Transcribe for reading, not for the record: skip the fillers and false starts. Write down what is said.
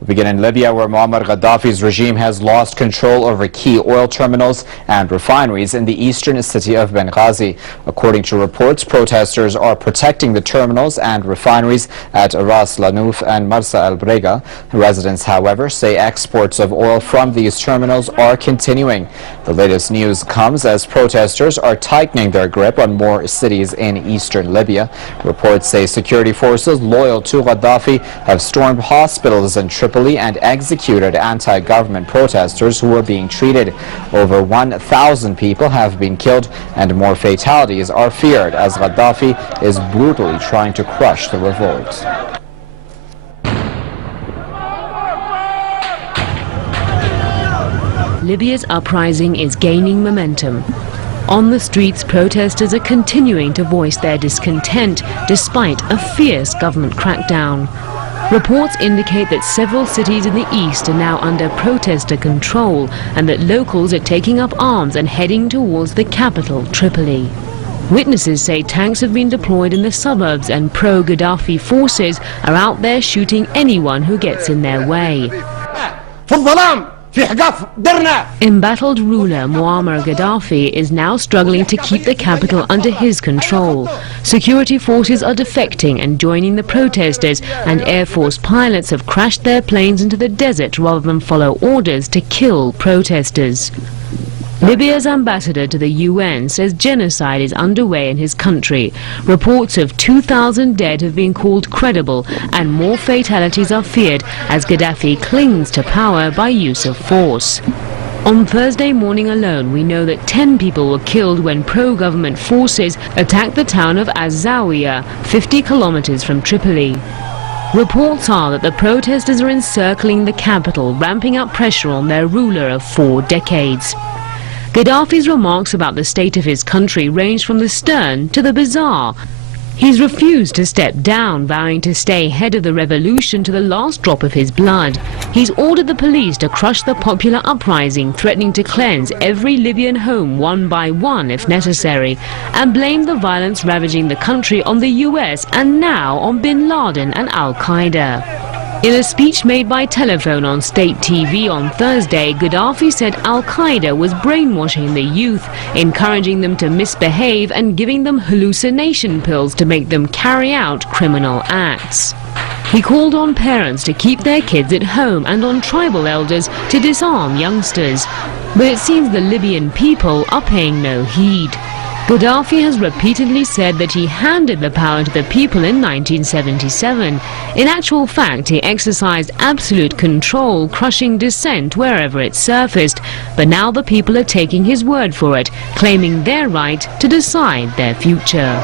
We begin in Libya, where Muammar Gaddafi's regime has lost control over key oil terminals and refineries in the eastern city of Benghazi. According to reports, protesters are protecting the terminals and refineries at Ras Lanuf and Marsa al Brega. Residents, however, say exports of oil from these terminals are continuing. The latest news comes as protesters are tightening their grip on more cities in eastern Libya. Reports say security forces loyal to Gaddafi have stormed hospitals in Tripoli and executed anti-government protesters who were being treated. Over 1,000 people have been killed and more fatalities are feared as Gaddafi is brutally trying to crush the revolt. Libya's uprising is gaining momentum. On the streets, protesters are continuing to voice their discontent despite a fierce government crackdown. Reports indicate that several cities in the east are now under protester control and that locals are taking up arms and heading towards the capital, Tripoli. Witnesses say tanks have been deployed in the suburbs and pro-Gaddafi forces are out there shooting anyone who gets in their way. Embattled ruler Muammar Gaddafi is now struggling to keep the capital under his control. Security forces are defecting and joining the protesters, and Air Force pilots have crashed their planes into the desert rather than follow orders to kill protesters. Libya's ambassador to the UN says genocide is underway in his country. Reports of 2,000 dead have been called credible, and more fatalities are feared as Gaddafi clings to power by use of force. On Thursday morning alone, we know that 10 people were killed when pro-government forces attacked the town of Az-Zawiya, 50 kilometers from Tripoli. Reports are that the protesters are encircling the capital, ramping up pressure on their ruler of 4 decades. Gaddafi's remarks about the state of his country range from the stern to the bizarre. He's refused to step down, vowing to stay head of the revolution to the last drop of his blood. He's ordered the police to crush the popular uprising, threatening to cleanse every Libyan home one by one if necessary, and blamed the violence ravaging the country on the US and now on bin Laden and al-Qaeda. In a speech made by telephone on state TV on Thursday, Gaddafi said al-Qaeda was brainwashing the youth, encouraging them to misbehave and giving them hallucination pills to make them carry out criminal acts. He called on parents to keep their kids at home and on tribal elders to disarm youngsters. But it seems the Libyan people are paying no heed. Gaddafi has repeatedly said that he handed the power to the people in 1977. In actual fact, he exercised absolute control, crushing dissent wherever it surfaced. But now the people are taking his word for it, claiming their right to decide their future.